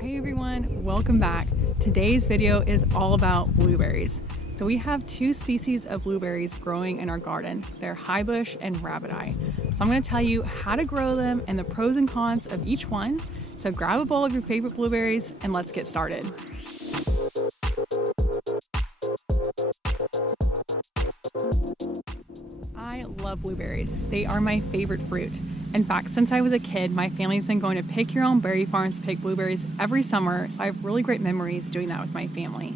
Hey everyone, welcome back. Today's video is all about blueberries. So we have two species of blueberries growing in our garden. They're Highbush and Rabbiteye. So I'm going to tell you how to grow them and the pros and cons of each one. So grab a bowl of your favorite blueberries and let's get started. I love blueberries. They are my favorite fruit. In fact, since I was a kid, my family's been going to pick your own berry farms to pick blueberries every summer, so I have really great memories doing that with my family.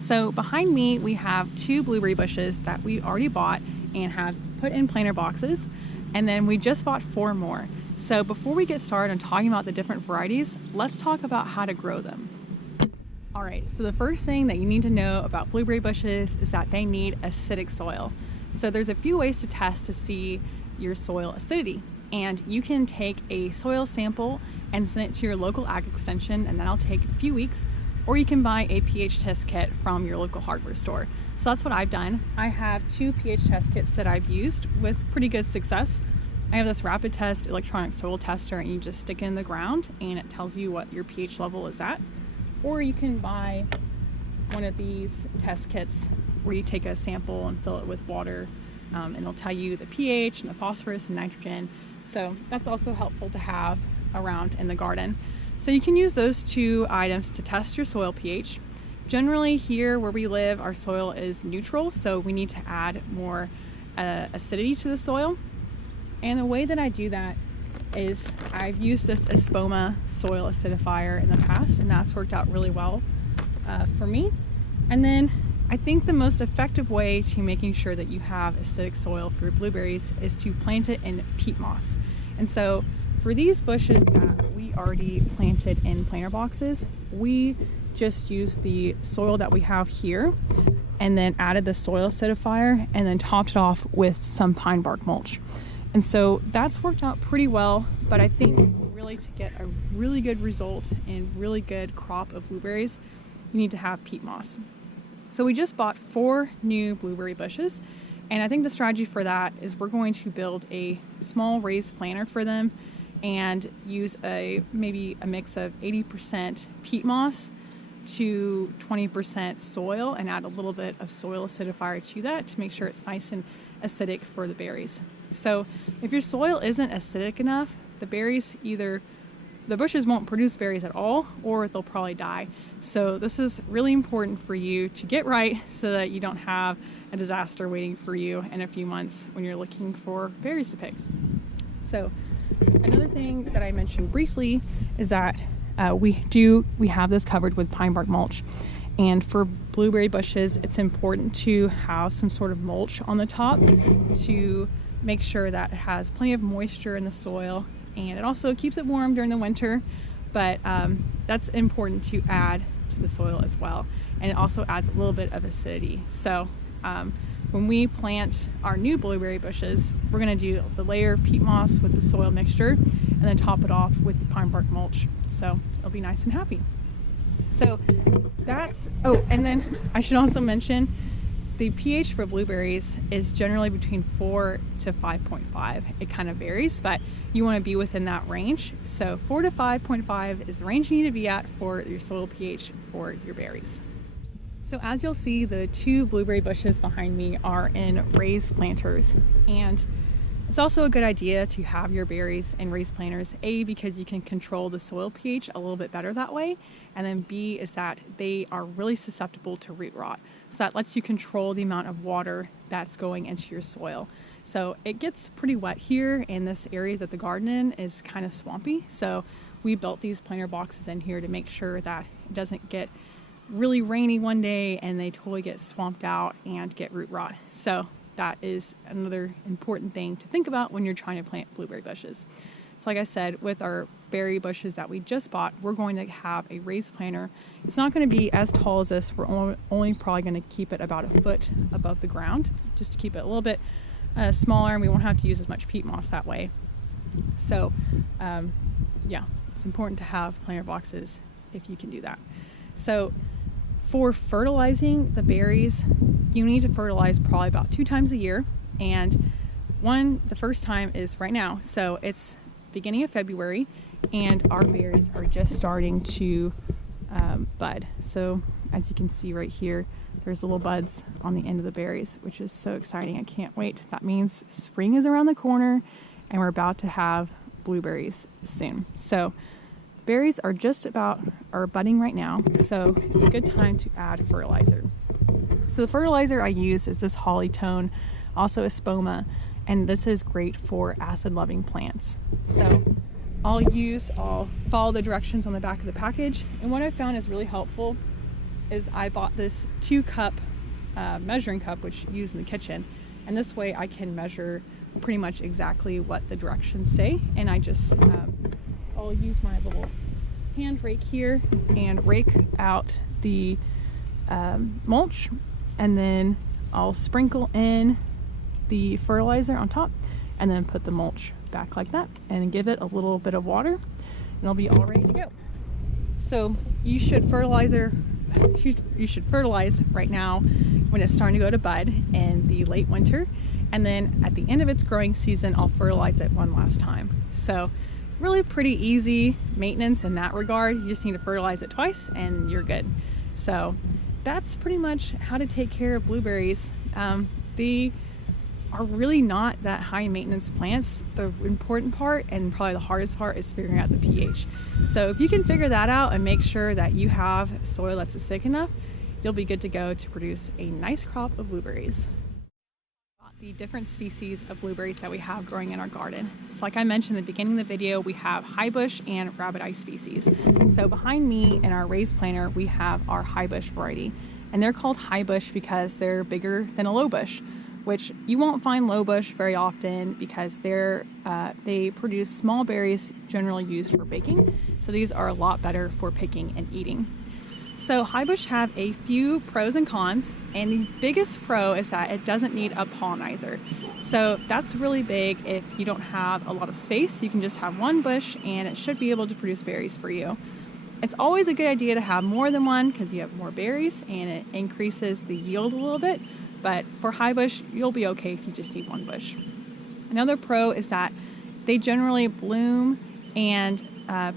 So behind me, we have two blueberry bushes that we already bought and have put in planter boxes, and then we just bought 4 more. So before we get started on talking about the different varieties, let's talk about how to grow them. All right, so the first thing that you need to know about blueberry bushes is that they need acidic soil. So there's a few ways to test to see your soil acidity. And you can take a soil sample and send it to your local ag extension, and that'll take a few weeks, or you can buy a pH test kit from your local hardware store. So that's what I've done. I have 2 pH test kits that I've used with pretty good success. I have this rapid test electronic soil tester, and you just stick it in the ground and it tells you what your pH level is at. Or you can buy one of these test kits where you take a sample and fill it with water, and it'll tell you the pH and the phosphorus and nitrogen. So that's also helpful to have around in the garden. So you can use those 2 items to test your soil pH. Generally here where we live, our soil is neutral, so we need to add more acidity to the soil. And the way that I do that is I've used this Espoma soil acidifier in the past, and that's worked out really well for me. And then I think the most effective way to making sure that you have acidic soil for your blueberries is to plant it in peat moss. And so for these bushes that we already planted in planter boxes, we just used the soil that we have here and then added the soil acidifier and then topped it off with some pine bark mulch. And so that's worked out pretty well, but I think really to get a really good result and really good crop of blueberries, you need to have peat moss. So we just bought 4 new blueberry bushes, and I think the strategy for that is we're going to build a small raised planter for them and use maybe a mix of 80% peat moss to 20% soil and add a little bit of soil acidifier to that to make sure it's nice and acidic for the berries. So if your soil isn't acidic enough, the bushes won't produce berries at all, or they'll probably die. So this is really important for you to get right so that you don't have a disaster waiting for you in a few months when you're looking for berries to pick. So another thing that I mentioned briefly is that we have this covered with pine bark mulch. And for blueberry bushes, it's important to have some sort of mulch on the top to make sure that it has plenty of moisture in the soil, and it also keeps it warm during the winter, but that's important to add to the soil as well. And it also adds a little bit of acidity. So when we plant our new blueberry bushes, we're going to do the layer of peat moss with the soil mixture and then top it off with the pine bark mulch. So it'll be nice and happy. So and then I should also mention the pH for blueberries is generally between 4 to 5.5. It kind of varies, but you want to be within that range. So 4 to 5.5 is the range you need to be at for your soil pH for your berries. So as you'll see, the 2 blueberry bushes behind me are in raised planters, and it's also a good idea to have your berries in raised planters, A, because you can control the soil pH a little bit better that way, and then B is that they are really susceptible to root rot. So that lets you control the amount of water that's going into your soil. So it gets pretty wet here, and this area that the garden in is kind of swampy. So we built these planter boxes in here to make sure that it doesn't get really rainy one day and they totally get swamped out and get root rot. So that is another important thing to think about when you're trying to plant blueberry bushes. So like I said, with our berry bushes that we just bought, we're going to have a raised planter. It's not going to be as tall as this. We're only probably going to keep it about a foot above the ground, just to keep it a little bit smaller, and we won't have to use as much peat moss that way. So yeah, it's important to have planter boxes if you can do that. So for fertilizing the berries, you need to fertilize probably about 2 times a year, and the first time is right now. So it's beginning of February, and our berries are just starting to bud. So as you can see right here, there's little buds on the end of the berries, which is so exciting. I can't wait. That means spring is around the corner and we're about to have blueberries soon. So berries are budding right now, so it's a good time to add fertilizer. So the fertilizer I use is this Holly Tone, also Espoma, and this is great for acid-loving plants. So I'll follow the directions on the back of the package, and what I found is really helpful is I bought this 2-cup measuring cup, which you use in the kitchen, and this way I can measure pretty much exactly what the directions say, and I just I'll use my little hand rake here and rake out the mulch, and then I'll sprinkle in the fertilizer on top and then put the mulch back like that and give it a little bit of water and it'll be all ready to go. So you should fertilize right now when it's starting to go to bud in the late winter, and then at the end of its growing season I'll fertilize it one last time. So really pretty easy maintenance in that regard. You just need to fertilize it twice and you're good. So that's pretty much how to take care of blueberries. They are really not that high maintenance plants. The important part and probably the hardest part is figuring out the pH. So if you can figure that out and make sure that you have soil that's acidic enough, you'll be good to go to produce a nice crop of blueberries. The different species of blueberries that we have growing in our garden. So like I mentioned in the beginning of the video, we have Highbush and Rabbiteye species. So behind me in our raised planter, we have our Highbush variety. And they're called Highbush because they're bigger than a low bush, which you won't find low bush very often because they produce small berries generally used for baking. So these are a lot better for picking and eating. So Highbush have a few pros and cons, and the biggest pro is that it doesn't need a pollinizer. So that's really big. If you don't have a lot of space, you can just have one bush and it should be able to produce berries for you. It's always a good idea to have more than one because you have more berries and it increases the yield a little bit. But for Highbush, you'll be okay if you just need one bush. Another pro is that they generally bloom and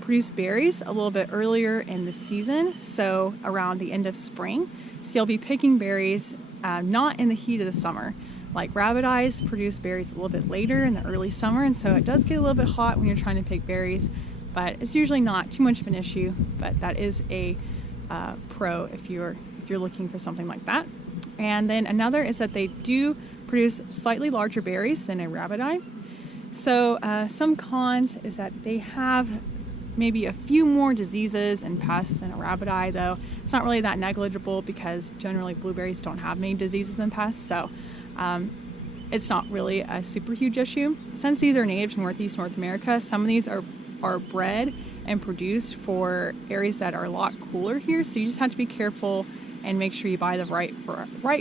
produce berries a little bit earlier in the season, so around the end of spring. So you'll be picking berries not in the heat of the summer. Like Rabbiteyes produce berries a little bit later in the early summer, and so it does get a little bit hot when you're trying to pick berries, but it's usually not too much of an issue. But that is a pro if you're looking for something like that. And then another is that they do produce slightly larger berries than a Rabbiteye. So some cons is that they have maybe a few more diseases and pests than a Rabbiteye, though it's not really that negligible because generally blueberries don't have many diseases and pests, so it's not really a super huge issue. Since these are native to Northeast North America, some of these are bred and produced for areas that are a lot cooler here, so you just have to be careful and make sure you buy the right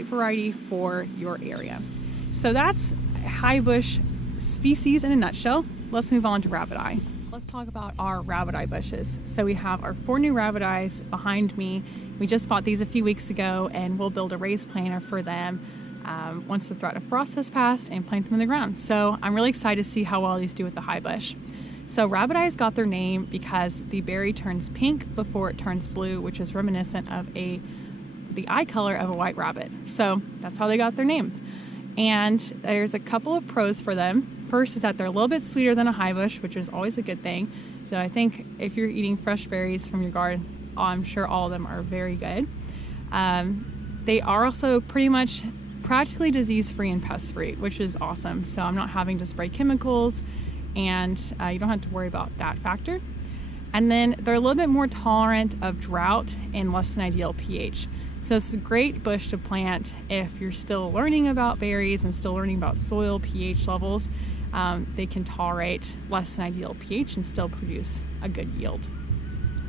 variety for your area. So that's Highbush species in a nutshell. Let's move on to Rabbiteye. Let's talk about our Rabbiteye bushes. So we have our 4 new Rabbiteyes behind me. We just bought these a few weeks ago and we'll build a raised planter for them once the threat of frost has passed and plant them in the ground. So I'm really excited to see how well these do with the Highbush. So Rabbiteyes got their name because the berry turns pink before it turns blue, which is reminiscent of the eye color of a white rabbit. So that's how they got their name. And there's a couple of pros for them. First is that they're a little bit sweeter than a Highbush, which is always a good thing. So I think if you're eating fresh berries from your garden, I'm sure all of them are very good. They are also pretty much practically disease-free and pest-free, which is awesome. So I'm not having to spray chemicals, and you don't have to worry about that factor. And then they're a little bit more tolerant of drought and less than ideal pH. So it's a great bush to plant if you're still learning about berries and still learning about soil pH levels. They can tolerate less than ideal pH and still produce a good yield.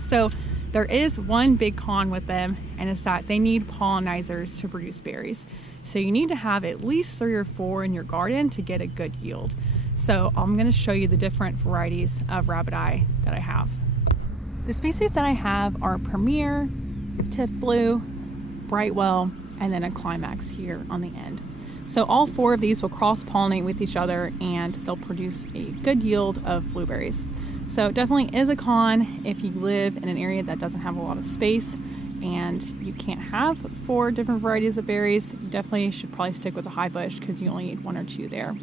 So there is one big con with them, and it's that they need pollinizers to produce berries. So you need to have at least 3 or 4 in your garden to get a good yield. So I'm going to show you the different varieties of Rabbiteye that I have. The species that I have are Premier, Tiff Blue, Brightwell, and then a Climax here on the end. So all 4 of these will cross-pollinate with each other and they'll produce a good yield of blueberries. So it definitely is a con if you live in an area that doesn't have a lot of space and you can't have 4 different varieties of berries. You definitely should probably stick with the Highbush because you only need 1 or 2 there.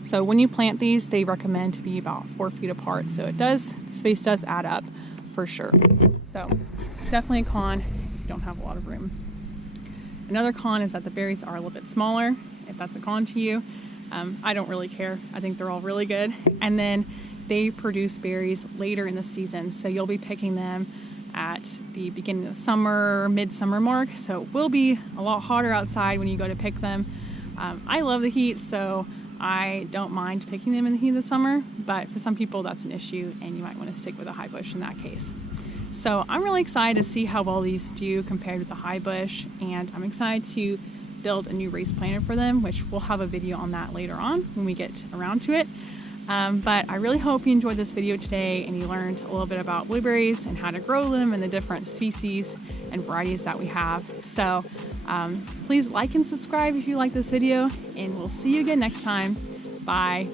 So when you plant these, they recommend to be about 4 feet apart. So the space does add up for sure. So definitely a con if you don't have a lot of room. Another con is that the berries are a little bit smaller, if that's a con to you. I don't really care. I think they're all really good. And then they produce berries later in the season. So you'll be picking them at the beginning of the summer, midsummer mark. So it will be a lot hotter outside when you go to pick them. I love the heat, so I don't mind picking them in the heat of the summer, but for some people that's an issue and you might want to stick with a Highbush in that case. So I'm really excited to see how well these do compared with the Highbush, and I'm excited to build a new race planter for them, which we'll have a video on that later on when we get around to it. But I really hope you enjoyed this video today and you learned a little bit about blueberries and how to grow them and the different species and varieties that we have. So please like and subscribe if you like this video, and we'll see you again next time. Bye.